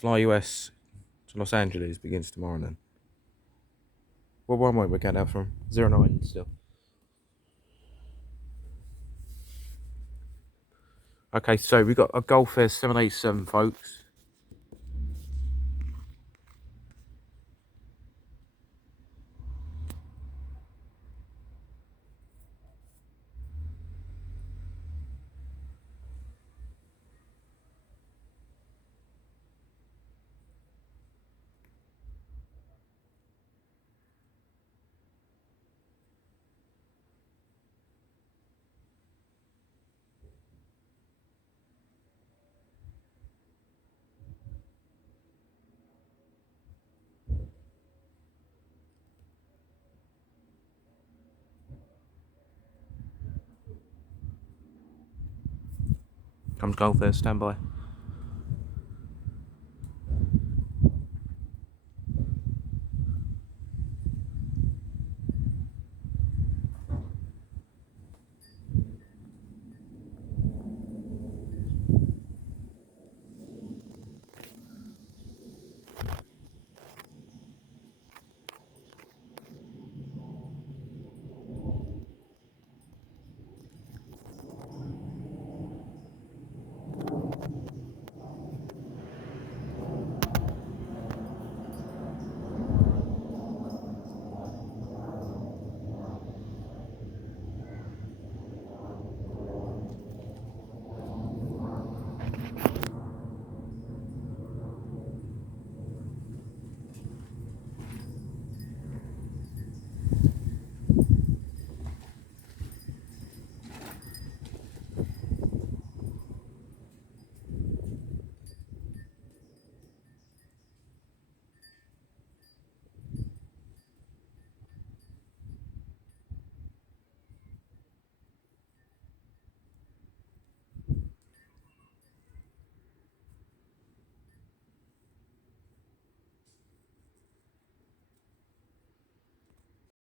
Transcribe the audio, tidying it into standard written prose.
Fly US to Los Angeles begins tomorrow then. What runway we get out from? 09 still. Okay, so we got a Gulf Air 787, folks. Comes Gulf Air, stand by.